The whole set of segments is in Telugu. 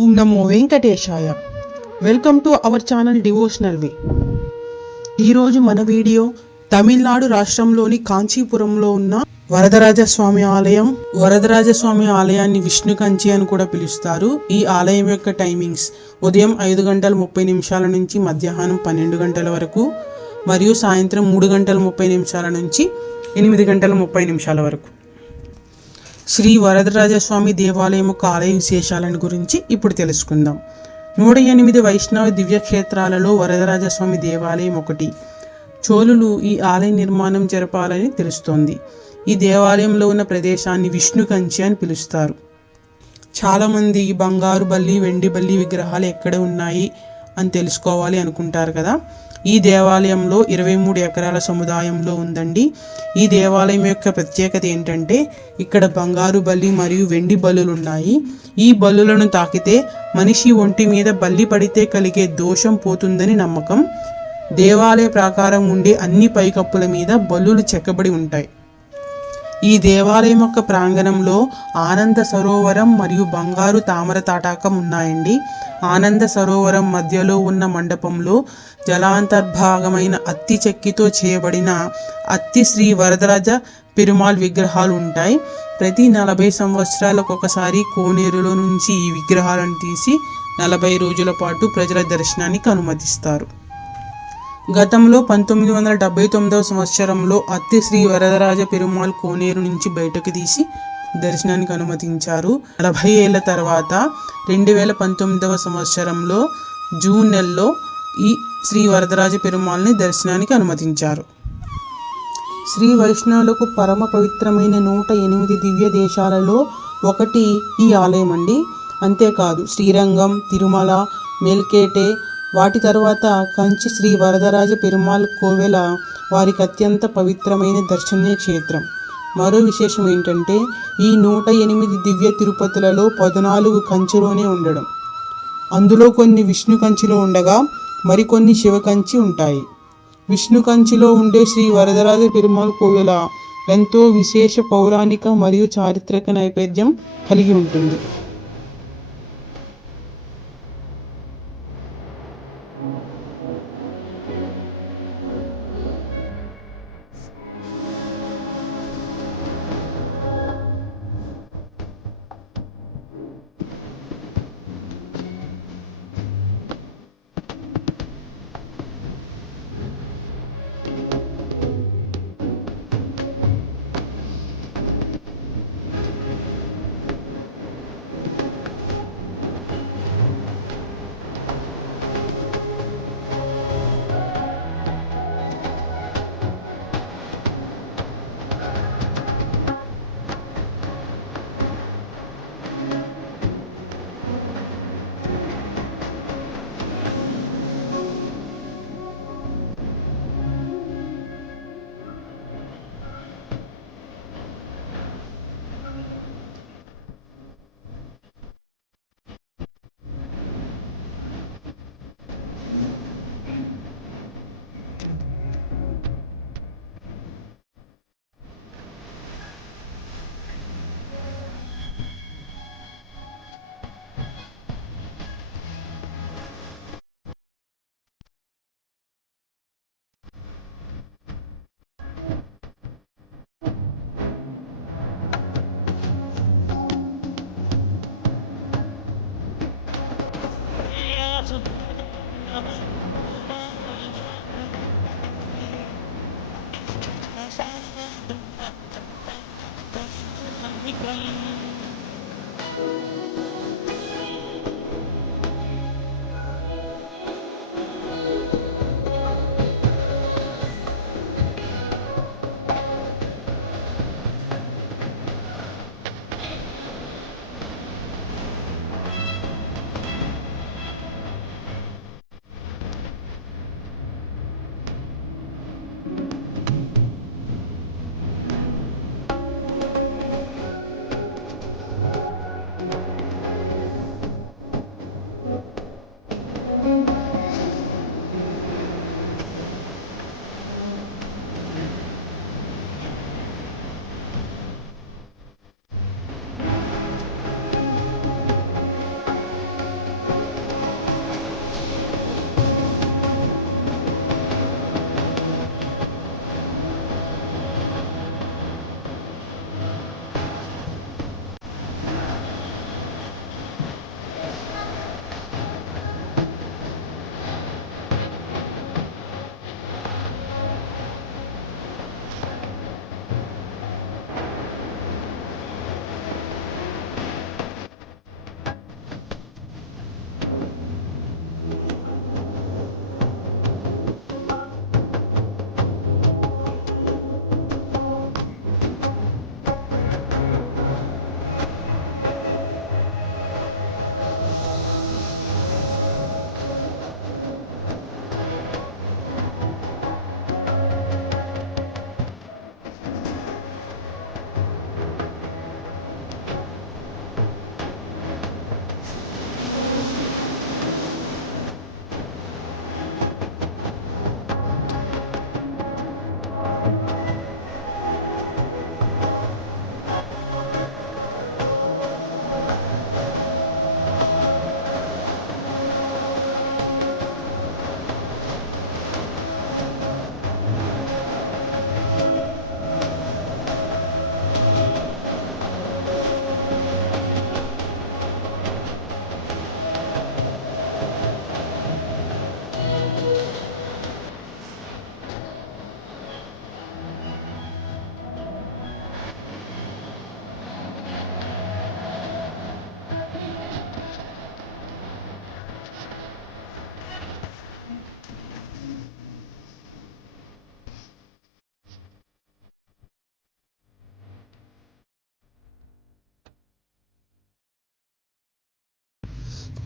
Om Namo Venkatesaya. Welcome to our channel devotional వే. ఈరోజు మన వీడియో తమిళనాడు రాష్ట్రంలోని కాంచీపురంలో ఉన్న వరదరాజస్వామి ఆలయం. వరదరాజస్వామి ఆలయాన్ని విష్ణు కంచి అని కూడా పిలుస్తారు. ఈ ఆలయం యొక్క టైమింగ్స్ ఉదయం 5:30 నుంచి మధ్యాహ్నం 12 వరకు మరియు సాయంత్రం 3:30 నుంచి 8:30 వరకు. శ్రీ వరదరాజస్వామి దేవాలయం యొక్క ఆలయ విశేషాలను గురించి ఇప్పుడు తెలుసుకుందాం. 108 వైష్ణవ దివ్యక్షేత్రాలలో వరదరాజస్వామి దేవాలయం ఒకటి. చోళులు ఈ ఆలయ నిర్మాణం జరపాలని తెలుస్తోంది. ఈ దేవాలయంలో ఉన్న ప్రదేశాన్ని విష్ణు కంచి అని పిలుస్తారు. చాలామంది బంగారు బల్లి, వెండి బల్లి విగ్రహాలు ఎక్కడ ఉన్నాయి అని తెలుసుకోవాలి అనుకుంటారు కదా. ఈ దేవాలయంలో 23 ఎకరాల సముదాయంలో ఉందండి. ఈ దేవాలయం యొక్క ప్రత్యేకత ఏంటంటే ఇక్కడ బంగారు బల్లి మరియు వెండి బల్లులు ఉన్నాయి. ఈ బల్లులను తాకితే మనిషి ఒంటి మీద బల్లి పడితే కలిగే దోషం పోతుందని నమ్మకం. దేవాలయ ప్రాకారం ఉండే అన్ని పైకప్పుల మీద బల్లులు చెక్కబడి ఉంటాయి. ఈ దేవాలయం యొక్క ప్రాంగణంలో ఆనంద సరోవరం మరియు బంగారు తామర తాటాకం ఉన్నాయండి. ఆనంద సరోవరం మధ్యలో ఉన్న మండపంలో జలాంతర్భాగమైన అత్తి చెక్కితో చేయబడిన అత్తి శ్రీ వరదరాజ పెరుమాళ్ విగ్రహాలు ఉంటాయి. ప్రతి 40 సంవత్సరాలకు ఒకసారి కోనేరులో నుంచి ఈ విగ్రహాలను తీసి 40 రోజుల పాటు ప్రజల దర్శనానికి అనుమతిస్తారు. గతంలో 1979 సంవత్సరంలో అత్తి శ్రీ వరదరాజ పెరుమాళ్ కోనేరు నుంచి బయటకు తీసి దర్శనానికి అనుమతించారు. 40 ఏళ్ల తర్వాత 2019 సంవత్సరంలో జూన్ నెలలో ఈ శ్రీ వరదరాజ పెరుమాళ్ని దర్శనానికి అనుమతించారు. శ్రీ వైష్ణవులకు పరమ పవిత్రమైన 108 దివ్య దేశాలలో ఒకటి ఈ ఆలయం అండి. అంతేకాదు శ్రీరంగం, తిరుమల, మేల్కేటే, వాటి తర్వాత కంచి శ్రీ వరదరాజ పెరుమాళ్ కోవెల వారికి అత్యంత పవిత్రమైన దర్శనీయ క్షేత్రం. మరో విశేషం ఏంటంటే ఈ 108 దివ్య తిరుపతులలో 14 కంచిలోనే ఉండడం. అందులో కొన్ని విష్ణు కంచిలో ఉండగా మరికొన్ని శివ కంచి ఉంటాయి. విష్ణు కంచిలో ఉండే శ్రీ వరదరాజ పెరుమాళ్ కోవెల ఎంతో విశేష పౌరాణిక మరియు చారిత్రక నేపథ్యం కలిగి ఉంటుంది.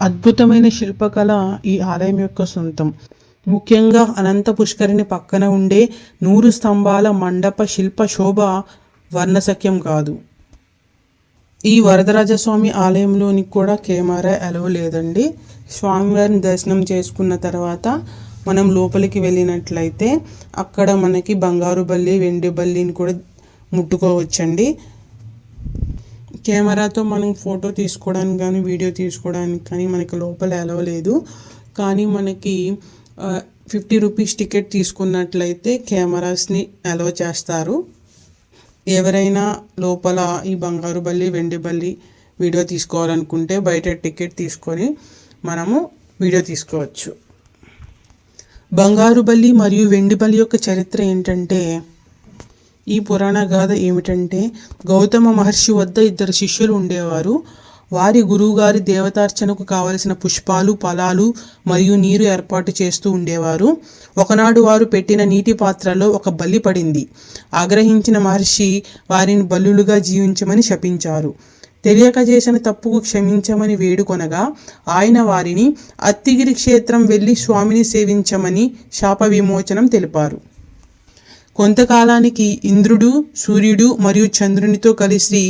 అద్భుతమైన శిల్పకళ ఈ ఆలయం యొక్క సొంతం. ముఖ్యంగా అనంత పుష్కరిణి పక్కన ఉండే 100 స్తంభాల మండప శిల్ప శోభ వర్ణశక్యం కాదు. ఈ వరదరాజస్వామి ఆలయంలోని కూడా కెమెరా అలౌ లేదండి. స్వామివారిని దర్శనం చేసుకున్న తర్వాత మనం లోపలికి వెళ్ళినట్లయితే అక్కడ మనకి బంగారు బల్లి, వెండి బల్లిని కూడా ముట్టుకోవచ్చండి. కెమెరాతో మనం ఫోటో తీసుకోవడానికి కానీ వీడియో తీసుకోవడానికి కానీ మనకి లోపల అలౌ లేదు. కానీ మనకి 50 రూపీస్ టికెట్ తీసుకున్నట్లయితే కెమెరాస్ని అలౌ చేస్తారు. ఎవరైనా లోపల ఈ బంగారు బల్లి, వెండి బల్లి వీడియో తీసుకోవాలనుకుంటే బయట టికెట్ తీసుకొని మనము వీడియో తీసుకోవచ్చు. బంగారు బల్లి మరియు వెండి బల్లి యొక్క చరిత్ర ఏంటంటే, ఈ పురాణ గాథ ఏమిటంటే, గౌతమ మహర్షి వద్ద 2 శిష్యులు ఉండేవారు. వారి గురువుగారి దేవతార్చనకు కావలసిన పుష్పాలు, ఫలాలు మరియు నీరు ఏర్పాటు చేస్తూ ఉండేవారు. ఒకనాడు వారు పెట్టిన నీటి పాత్రలో ఒక బల్లి పడింది. ఆగ్రహించిన మహర్షి వారిని బల్లులుగా జీవించమని శపించారు. తెలియక చేసిన తప్పుకు క్షమించమని వేడుకొనగా ఆయన వారిని అత్తిగిరి క్షేత్రం వెళ్ళి స్వామిని సేవించమని శాప విమోచనం తెలిపారు. కొంతకాలానికి ఇంద్రుడు, సూర్యుడు మరియు చంద్రునితో కలిసి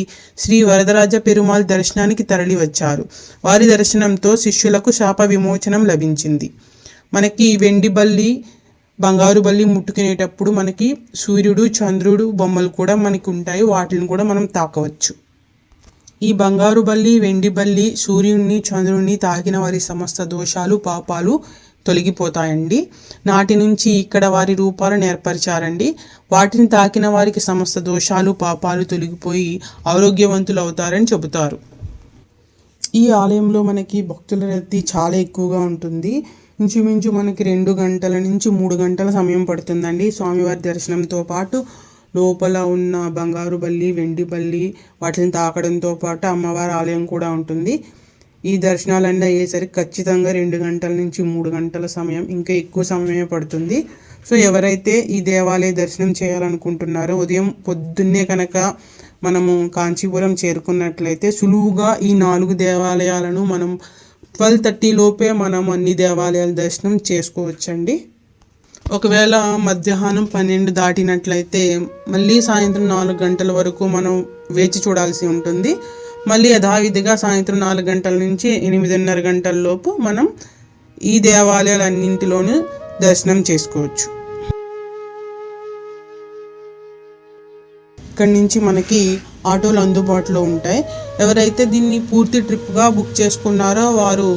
శ్రీ వరదరాజ పెరుమాళ్ దర్శనానికి తరలి వచ్చారు. వారి దర్శనంతో శిష్యులకు శాప విమోచనం లభించింది. మనకి వెండి బల్లి, బంగారు బల్లి ముట్టుకునేటప్పుడు మనకి సూర్యుడు, చంద్రుడు బొమ్మలు కూడా మనకి ఉంటాయి. వాటిని కూడా మనం తాకవచ్చు. ఈ బంగారు బల్లి, వెండి బల్లి సూర్యుడిని, చంద్రుడిని తాకిన వారి సమస్త దోషాలు, పాపాలు తొలగిపోతాయండి. నాటి నుంచి ఇక్కడ వారి రూపాలను ఏర్పరిచారండి. వాటిని తాకిన వారికి సమస్త దోషాలు, పాపాలు తొలగిపోయి ఆరోగ్యవంతులు అవుతారని చెబుతారు. ఈ ఆలయంలో మనకి భక్తుల రద్దీ చాలా ఎక్కువగా ఉంటుంది. ఇంచుమించు మనకి 2 గంటల నుంచి 3 గంటల సమయం పడుతుందండి. స్వామివారి దర్శనంతో పాటు లోపల ఉన్న బంగారు బల్లి, వెండి బల్లి వాటిని తాకడంతో పాటు అమ్మవారి ఆలయం కూడా ఉంటుంది. ఈ దర్శనాలన్నీ అయ్యేసరికి ఖచ్చితంగా 2 గంటల నుంచి 3 గంటల సమయం, ఇంకా ఎక్కువ సమయమే పడుతుంది. సో ఎవరైతే ఈ దేవాలయ దర్శనం చేయాలనుకుంటున్నారో ఉదయం పొద్దున్నే కనుక మనము కాంచీపురం చేరుకున్నట్లయితే సులువుగా ఈ 4 దేవాలయాలను మనం 12:30 లోపే మనం అన్ని దేవాలయాల దర్శనం చేసుకోవచ్చండి. ఒకవేళ మధ్యాహ్నం 12 దాటినట్లయితే మళ్ళీ సాయంత్రం 4 గంటల వరకు మనం వేచి చూడాల్సి ఉంటుంది. మళ్ళీ యథావిధిగా సాయంత్రం 4 గంటల నుంచి 8:30 గంటల లోపు మనం ఈ దేవాలయాలన్నింటిలోనూ దర్శనం చేసుకోవచ్చు. ఇక్కడి నుంచి మనకి ఆటోలు అందుబాటులో ఉంటాయి. ఎవరైతే దీన్ని పూర్తి ట్రిప్గా బుక్ చేసుకున్నారో వారు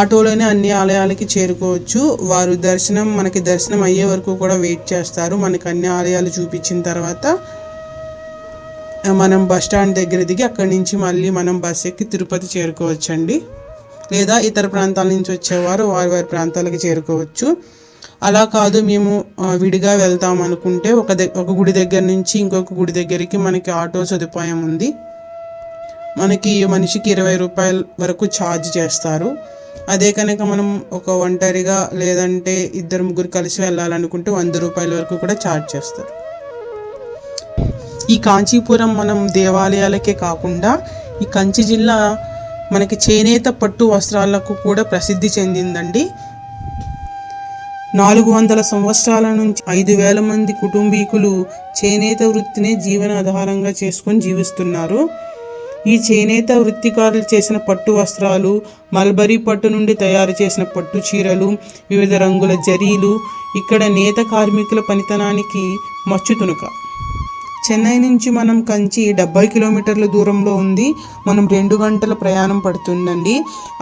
ఆటోలోనే అన్ని ఆలయాలకి చేరుకోవచ్చు. వారు మనకి దర్శనం అయ్యే వరకు కూడా వెయిట్ చేస్తారు. మనకి అన్ని ఆలయాలు చూపించిన తర్వాత మనం బస్ స్టాండ్ దగ్గర దిగి అక్కడి నుంచి మళ్ళీ మనం బస్ ఎక్కి తిరుపతి చేరుకోవచ్చండి. లేదా ఇతర ప్రాంతాల నుంచి వచ్చేవారు వారి ప్రాంతాలకు చేరుకోవచ్చు. అలా కాదు మేము విడిగా వెళ్తాం అనుకుంటే ఒక గుడి దగ్గర నుంచి ఇంకొక గుడి దగ్గరికి మనకి ఆటో సదుపాయం ఉంది. మనకి మనిషికి 20 రూపాయల వరకు ఛార్జ్ చేస్తారు. అదే కనుక మనం ఒక ఒంటరిగా లేదంటే 2-3 కలిసి వెళ్ళాలనుకుంటే 100 రూపాయల వరకు కూడా ఛార్జ్ చేస్తారు. ఈ కాంచీపురం మనం దేవాలయాలకే కాకుండా ఈ కంచి జిల్లా మనకి చేనేత పట్టు వస్త్రాలకు కూడా ప్రసిద్ధి చెందిందండి. 400 సంవత్సరాల నుంచి 5,000 మంది కుటుంబీకులు చేనేత వృత్తినే జీవనాధారంగా చేసుకొని జీవిస్తున్నారు. ఈ చేనేత వృత్తికారులు చేసిన పట్టు వస్త్రాలు, మల్బరీ పట్టు నుండి తయారు చేసిన పట్టు చీరలు, వివిధ రంగుల జరీలు ఇక్కడ నేత కార్మికుల పనితనానికి మచ్చుతునుక. చెన్నై నుంచి మనం కంచి 70 కిలోమీటర్ల దూరంలో ఉంది. మనం 2 గంటల ప్రయాణం పడుతుందండి.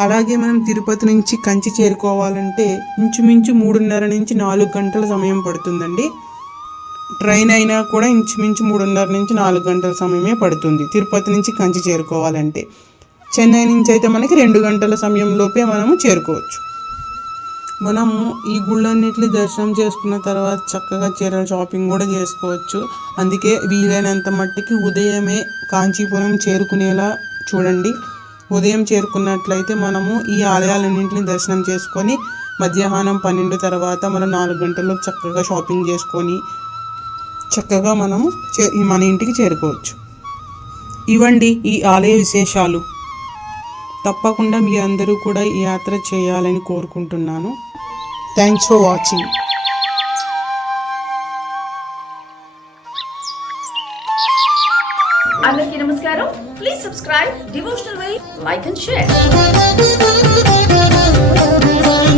అలాగే మనం తిరుపతి నుంచి కంచి చేరుకోవాలంటే ఇంచుమించు 3:30 నుంచి 4 గంటల సమయం పడుతుందండి. ట్రైన్ అయినా కూడా ఇంచుమించు 3:30 నుంచి 4 గంటల సమయమే పడుతుంది తిరుపతి నుంచి కంచి చేరుకోవాలంటే. చెన్నై నుంచి అయితే మనకి 2 గంటల సమయంలోపే మనము చేరుకోవచ్చు. మనము ఈ గుళ్ళన్నిటిని దర్శనం చేసుకున్న తర్వాత చక్కగా చీరల షాపింగ్ కూడా చేసుకోవచ్చు. అందుకే వీలైనంత మట్టికి ఉదయమే కాంచీపురం చేరుకునేలా చూడండి. ఉదయం చేరుకున్నట్లయితే మనము ఈ ఆలయాలన్నింటినీ దర్శనం చేసుకొని మధ్యాహ్నం 12 తర్వాత మనం 4 గంటల్లో చక్కగా షాపింగ్ చేసుకొని చక్కగా మనము మన ఇంటికి చేరుకోవచ్చు. ఇవండి ఈ ఆలయ విశేషాలు. తప్పకుండా మీ అందరూ కూడా ఈ యాత్ర చేయాలని కోరుకుంటున్నాను. Thanks for watching. అందరికీ నమస్కారం. Please subscribe devotional way, like and share.